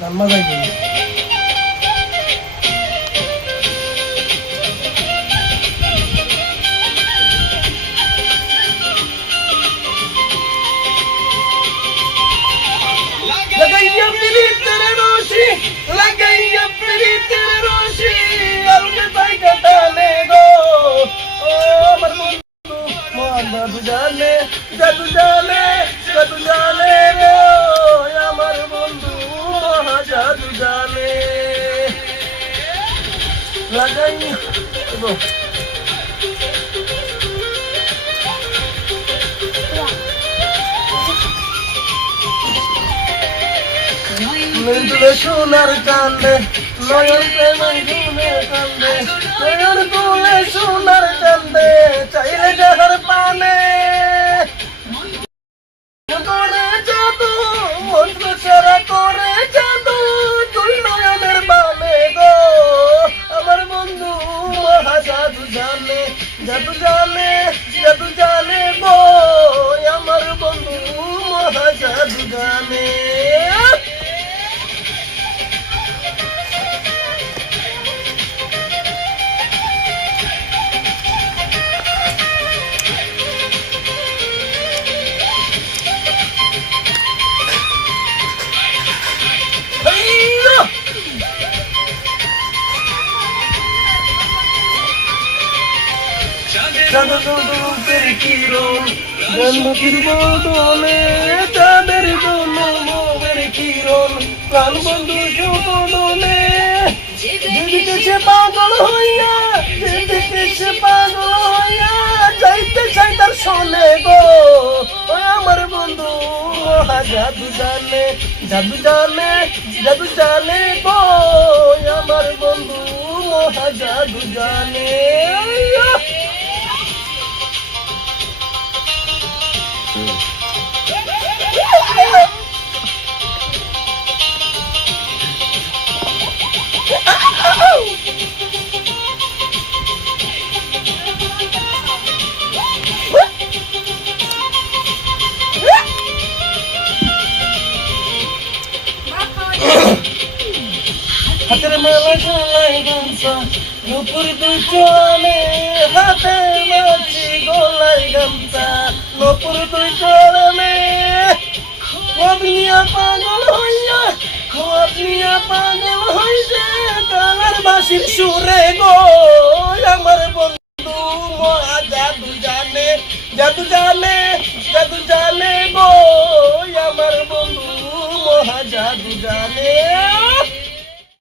গান বাজাই দিই। লাগাইয়া পিরিতের রশি, লাগাইয়া পিরিতের রশি, আলকে তাই কাটালে গো। ও আমার বন্ধু মন জাদু জানে, জাদু জানে, জাদু জানে রে। আমার বন্ধু মহা জাদু জানে। লাগাইয়া তুলে সোনার কান্দে, নয়ন প্রেমাই তুলে কান্দে, নয়ন তুলে সোনার কান্দে, চাইলে যাহার পানে করে জাদু, মন্ত্র ছাড়া করে জাদু, তুই নয়নের বানে গো। আমার বন্ধু মহা জাদু জানে, জাদু জানে, জাদু জানে গো। আমার বন্ধু মহা জাদু জানে। চাঁদের কিরণ জন্মতির বদলে, চাঁদের জন্য মোদের কিরণ প্রাণ বন্ধু সুবদলে। যেদিকে সে পাগল হইয়া, যেদিকে সে পাগল হইয়া, যাইতে চাই তার শোনে গো। ওই আমার বন্ধু মহা জাদু জানে, জাদু জানে, জাদু জানে গো। আমার বন্ধু মহা জাদু জানে। হাতের মেলা গলায় গামছা, নুপুর দুই চলে, হাতের মাছি গলায় গামছা, নুপুর দুই চলে। খোয়াবনিয়া পাগল হইয়া, খোয়াবনিয়া পাগল হইছে, কালার বাঁশির সুরে গো। আমার বন্ধু মহা জাদু জানে, জাদু জানে, জাদু জানে গো। আমার বন্ধু মহা জাদু জানে।